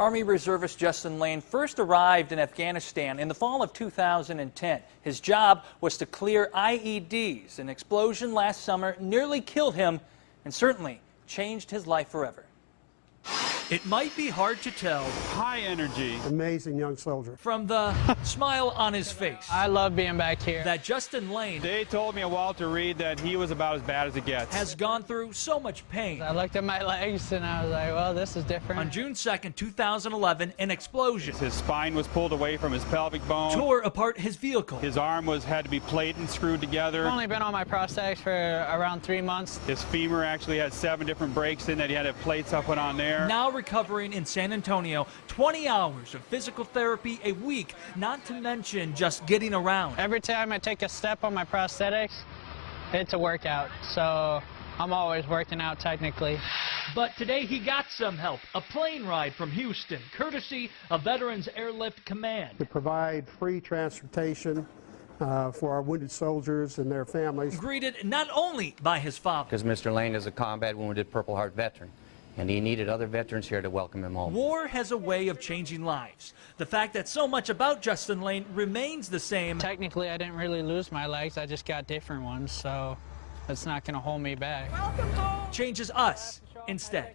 Army Reservist Justin Lane first arrived in Afghanistan in the fall of 2010. His job was to clear IEDs. An explosion last summer nearly killed him and certainly changed his life forever. It might be hard to tell. High energy. Amazing young soldier. From the smile on his face. I love being back here. That Justin Lane. They told me at Walter Reed that he was about as bad as it gets. Has gone through so much pain. I looked at my legs and I was like, well, this is different. On June 2nd, 2011, an explosion. His spine was pulled away from his pelvic bone. Tore apart his vehicle. His arm had to be plated and screwed together. I've only been on my prosthetics for around 3 months. His femur actually had 7 different breaks in that he had to have plates up and on there. Now recovering in San Antonio, 20 hours of physical therapy a week, not to mention just getting around. Every time I take a step on my prosthetics, it's a workout, so I'm always working out technically. But today he got some help, a plane ride from Houston, courtesy of Veterans Airlift Command. We provide free transportation for our wounded soldiers and their families. Greeted not only by his father. Because Mr. Lane is a combat wounded Purple Heart veteran, and he needed other veterans here to welcome him home. War has a way of changing lives. The fact that so much about Justin Lane remains the same. Technically, I didn't really lose my legs. I just got different ones, so it's not going to hold me back. Welcome home. Changes us instead.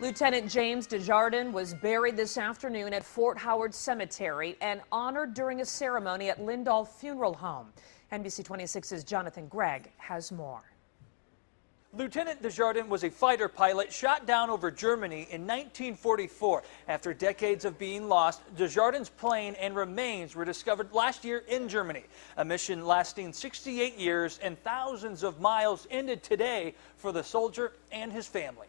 Lieutenant James Desjardins was buried this afternoon at Fort Howard Cemetery and honored during a ceremony at Lindahl Funeral Home. NBC 26's Jonathon Gregg has more. Lieutenant Desjardins was a fighter pilot shot down over Germany in 1944. After decades of being lost, Desjardins' plane and remains were discovered last year in Germany. A mission lasting 68 years and thousands of miles ended today for the soldier and his family.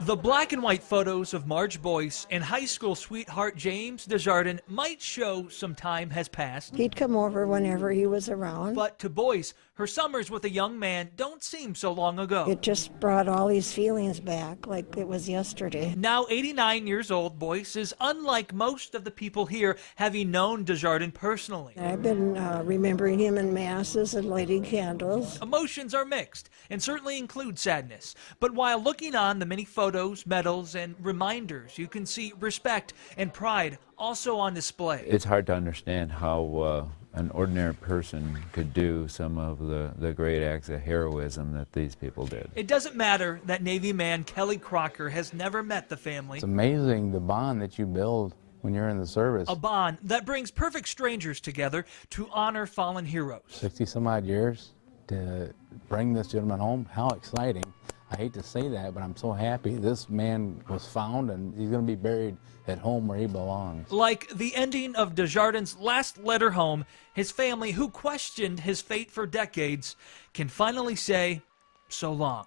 The black and white photos of Marge Boyce and high school sweetheart James Desjardins might show some time has passed. He'd come over whenever he was around. But to Boyce, her summers with a young man don't seem so long ago. It just brought all these feelings back like it was yesterday. Now 89 years old, Boyce is unlike most of the people here, having known Desjardins personally. I've been remembering him in masses and lighting candles. Emotions are mixed and certainly include sadness. But while looking on the many photos, medals, and reminders, you can see respect and pride also on display. It's hard to understand how an ordinary person could do some of the great acts of heroism that these people did. It doesn't matter that Navy man Kelly Crocker has never met the family. It's amazing the bond that you build when you're in the service. A bond that brings perfect strangers together to honor fallen heroes. 60 some odd years to bring this gentleman home, how exciting. I hate to say that, but I'm so happy this man was found and he's going to be buried at home where he belongs. Like the ending of Desjardins' last letter home, his family, who questioned his fate for decades, can finally say, so long.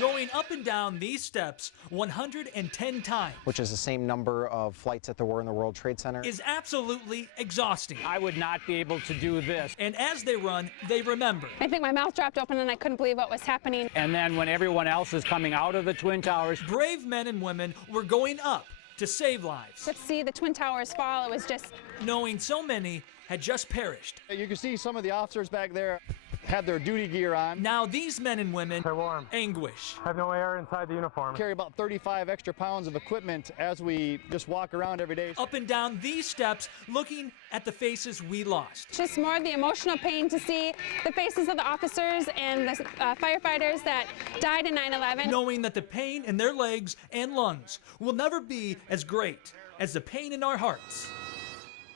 Going up and down these steps 110 times, which is the same number of flights that there were in the World Trade Center, is absolutely exhausting. I would not be able to do this. And as they run, they remember. I think my mouth dropped open and I couldn't believe what was happening. And then when everyone else is coming out of the Twin Towers, brave men and women were going up to save lives. To see the Twin Towers fall, it was just... knowing so many had just perished. You can see some of the officers back there had their duty gear on. Now these men and women, they're warm. Anguish. Have no air inside the uniform. Carry about 35 extra pounds of equipment as we just walk around every day. Up and down these steps, looking at the faces we lost. Just more of the emotional pain to see the faces of the officers and the firefighters that died in 9/11. Knowing that the pain in their legs and lungs will never be as great as the pain in our hearts.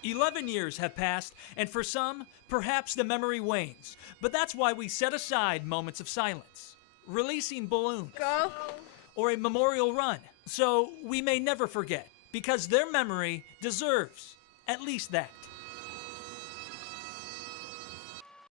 11 years have passed, and for some, perhaps the memory wanes. But that's why we set aside moments of silence, releasing balloons, or a memorial run, so we may never forget, because their memory deserves at least that.